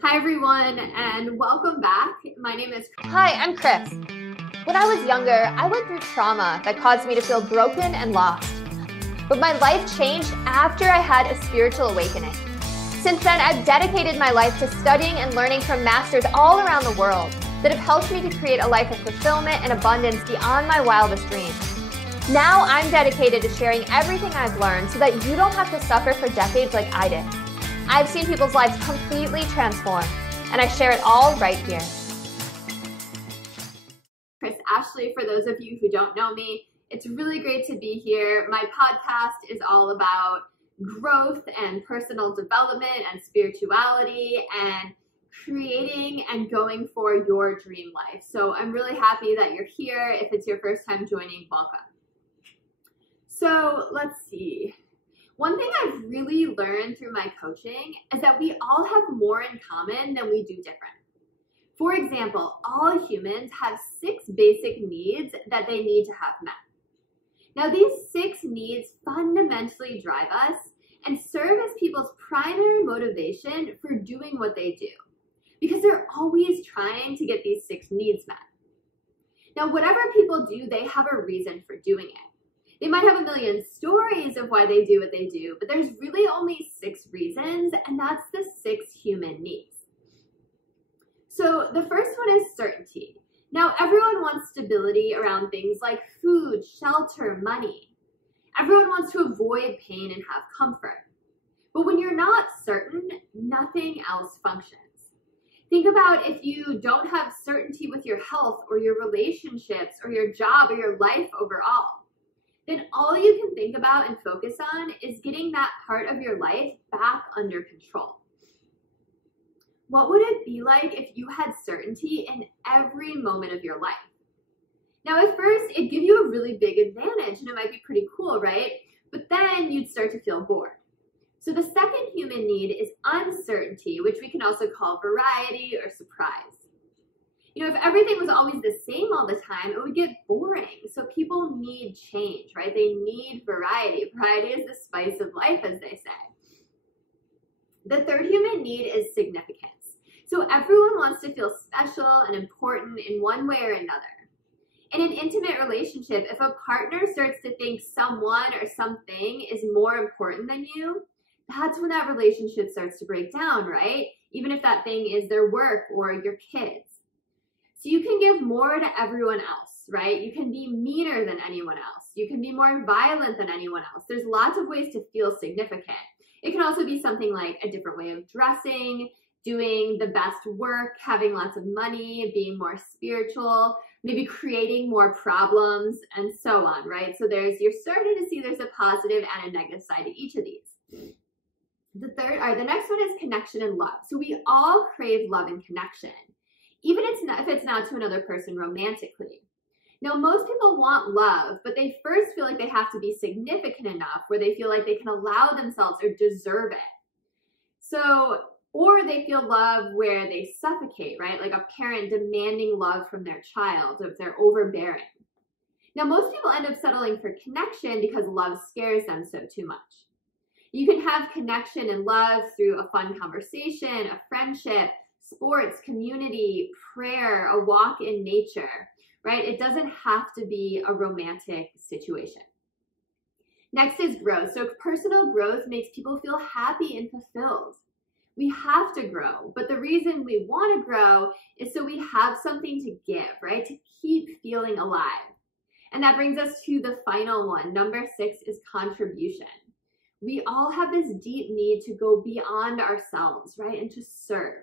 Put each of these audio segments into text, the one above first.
Hi everyone, and welcome back. My name is Kris. Hi, I'm Kris. When I was younger, I went through trauma that caused me to feel broken and lost. But my life changed after I had a spiritual awakening. Since then, I've dedicated my life to studying and learning from masters all around the world that have helped me to create a life of fulfillment and abundance beyond my wildest dreams. Now I'm dedicated to sharing everything I've learned so that you don't have to suffer for decades like I did. I've seen people's lives completely transform, and I share it all right here. Kris Ashley, for those of you who don't know me, it's really great to be here. My podcast is all about growth and personal development and spirituality and creating and going for your dream life. So I'm really happy that you're here. If it's your first time joining, welcome. So let's see. One thing I've really learned through my coaching is that we all have more in common than we do different. For example, all humans have 6 basic needs that they need to have met. Now, these 6 needs fundamentally drive us and serve as people's primary motivation for doing what they do, because they're always trying to get these 6 needs met. Now, whatever people do, they have a reason for doing it. They might have a million stories of why they do what they do, but there's really only 6 reasons, and that's the 6 human needs. So the first one is certainty. Now, everyone wants stability around things like food, shelter, money. Everyone wants to avoid pain and have comfort. But when you're not certain, nothing else functions. Think about if you don't have certainty with your health or your relationships or your job or your life overall. Then all you can think about and focus on is getting that part of your life back under control. What would it be like if you had certainty in every moment of your life? Now, at first, it'd give you a really big advantage, and it might be pretty cool, right? But then you'd start to feel bored. So the second human need is uncertainty, which we can also call variety or surprise. You know, if everything was always the same all the time, it would get boring. So people need change, right? They need variety. Variety is the spice of life, as they say. The third human need is significance. So everyone wants to feel special and important in one way or another. In an intimate relationship, if a partner starts to think someone or something is more important than you, that's when that relationship starts to break down, right? Even if that thing is their work or your kids. So you can give more to everyone else, right? You can be meaner than anyone else. You can be more violent than anyone else. There's lots of ways to feel significant. It can also be something like a different way of dressing, doing the best work, having lots of money, being more spiritual, maybe creating more problems, and so on, right? So you're starting to see there's a positive and a negative side to each of these. The next one is connection and love. So we all crave love and connection, even if it's not to another person romantically. Now, most people want love, but they first feel like they have to be significant enough where they feel like they can allow themselves or deserve it. Or they feel love where they suffocate, right? Like a parent demanding love from their child if they're overbearing. Now, most people end up settling for connection because love scares them too much. You can have connection and love through a fun conversation, a friendship, sports, community, prayer, a walk in nature, right? It doesn't have to be a romantic situation. Next is growth. So personal growth makes people feel happy and fulfilled. We have to grow, but the reason we want to grow is so we have something to give, right? To keep feeling alive. And that brings us to the final one. Number 6 is contribution. We all have this deep need to go beyond ourselves, right? And to serve.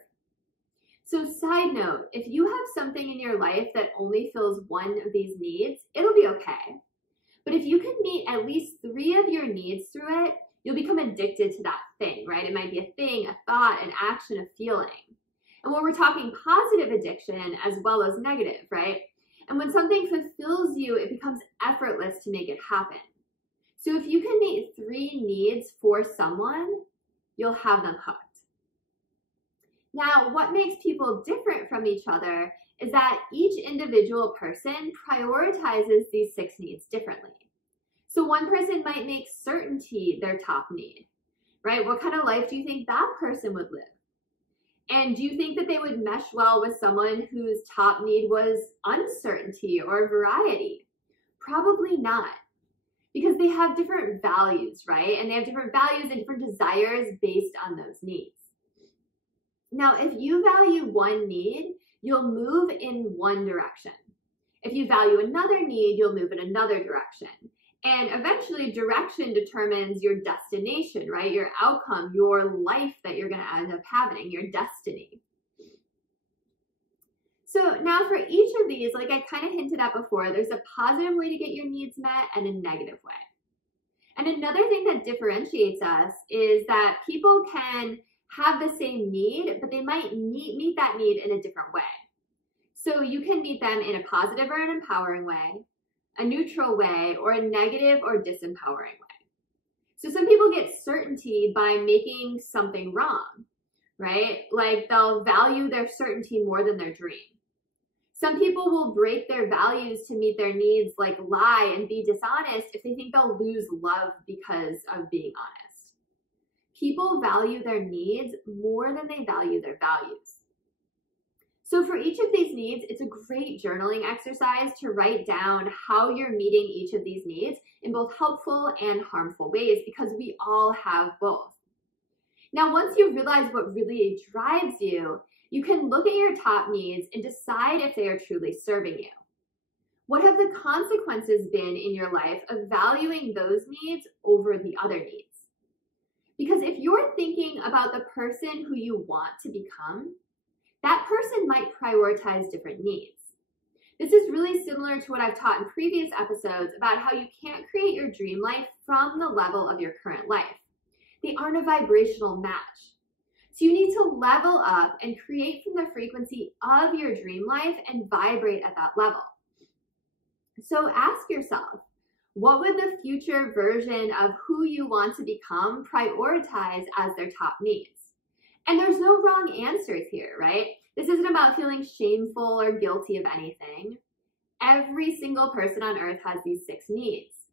So side note, if you have something in your life that only fills one of these needs, it'll be okay. But if you can meet at least 3 of your needs through it, you'll become addicted to that thing, right? It might be a thing, a thought, an action, a feeling. And when we're talking positive addiction as well as negative, right? And when something fulfills you, it becomes effortless to make it happen. So if you can meet 3 needs for someone, you'll have them hooked. Now, what makes people different from each other is that each individual person prioritizes these 6 needs differently. So one person might make certainty their top need, right? What kind of life do you think that person would live? And do you think that they would mesh well with someone whose top need was uncertainty or variety? Probably not, because they have different values, right? And they have different values and different desires based on those needs. Now, if you value one need, you'll move in one direction. If you value another need, you'll move in another direction. And eventually, direction determines your destination, right? Your outcome, your life that you're going to end up having, your destiny. So now for each of these, like I kind of hinted at before, there's a positive way to get your needs met and a negative way. And another thing that differentiates us is that people can have the same need, but they might meet that need in a different way. So you can meet them in a positive or an empowering way, a neutral way, or a negative or disempowering way. So some people get certainty by making something wrong, right? Like they'll value their certainty more than their dream. Some people will break their values to meet their needs, like lie and be dishonest if they think they'll lose love because of being honest. People value their needs more than they value their values. So for each of these needs, it's a great journaling exercise to write down how you're meeting each of these needs in both helpful and harmful ways, because we all have both. Now, once you realize what really drives you, you can look at your top needs and decide if they are truly serving you. What have the consequences been in your life of valuing those needs over the other needs? Because if you're thinking about the person who you want to become, that person might prioritize different needs. This is really similar to what I've taught in previous episodes about how you can't create your dream life from the level of your current life. They aren't a vibrational match. So you need to level up and create from the frequency of your dream life and vibrate at that level. So ask yourself, what would the future version of who you want to become prioritize as their top needs? And there's no wrong answers here, right? This isn't about feeling shameful or guilty of anything. Every single person on earth has these 6 needs.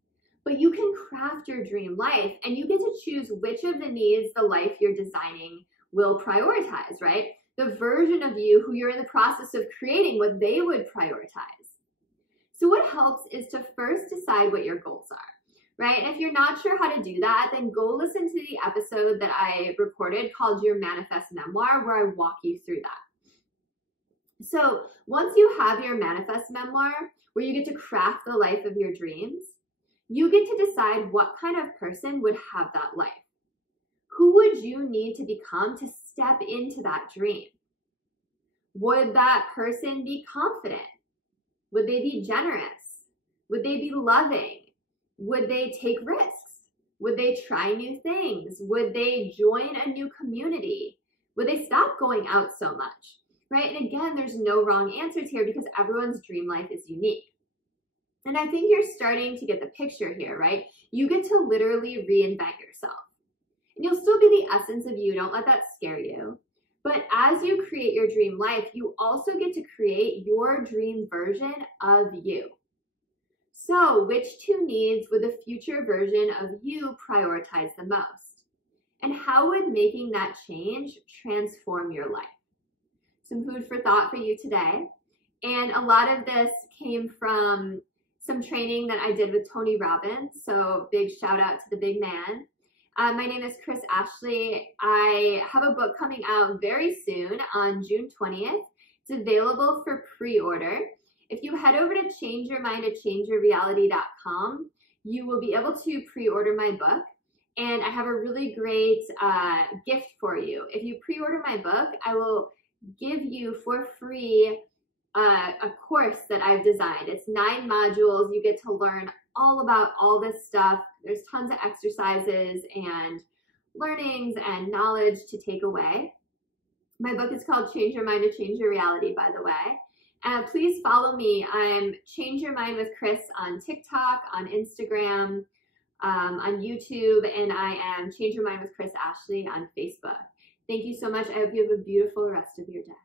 But you can craft your dream life, and you get to choose which of the needs the life you're designing will prioritize, right? The version of you who you're in the process of creating, what they would prioritize. So what helps is to first decide what your goals are. Right? And if you're not sure how to do that, then go listen to the episode that I recorded called Your Manifest Memoir, where I walk you through that. So once you have your manifest memoir, where you get to craft the life of your dreams, you get to decide what kind of person would have that life. Who would you need to become to step into that dream? Would that person be confident? Would they be generous? Would they be loving? Would they take risks? Would they try new things? Would they join a new community? Would they stop going out so much? Right? And again, there's no wrong answers here because everyone's dream life is unique. And I think you're starting to get the picture here, right? You get to literally reinvent yourself. And you'll still be the essence of you. Don't let that scare you. But as you create your dream life, you also get to create your dream version of you. So, which 2 needs would the future version of you prioritize the most? And how would making that change transform your life? Some food for thought for you today. And a lot of this came from some training that I did with Tony Robbins. So, big shout out to the big man. My name is Kris Ashley. I have a book coming out very soon on June 20th. It's available for pre-order. If you head over to changeyourmind@changeyourreality.com, you will be able to pre-order my book. And I have a really great gift for you. If you pre-order my book, I will give you for free a course that I've designed. It's 9 modules. You get to learn all about all this stuff. There's tons of exercises and learnings and knowledge to take away. My book is called Change Your Mind to Change Your Reality, by the way. Please follow me. I'm Change Your Mind with Kris on TikTok, on Instagram, on YouTube, and I am Change Your Mind with Kris Ashley on Facebook. Thank you so much. I hope you have a beautiful rest of your day.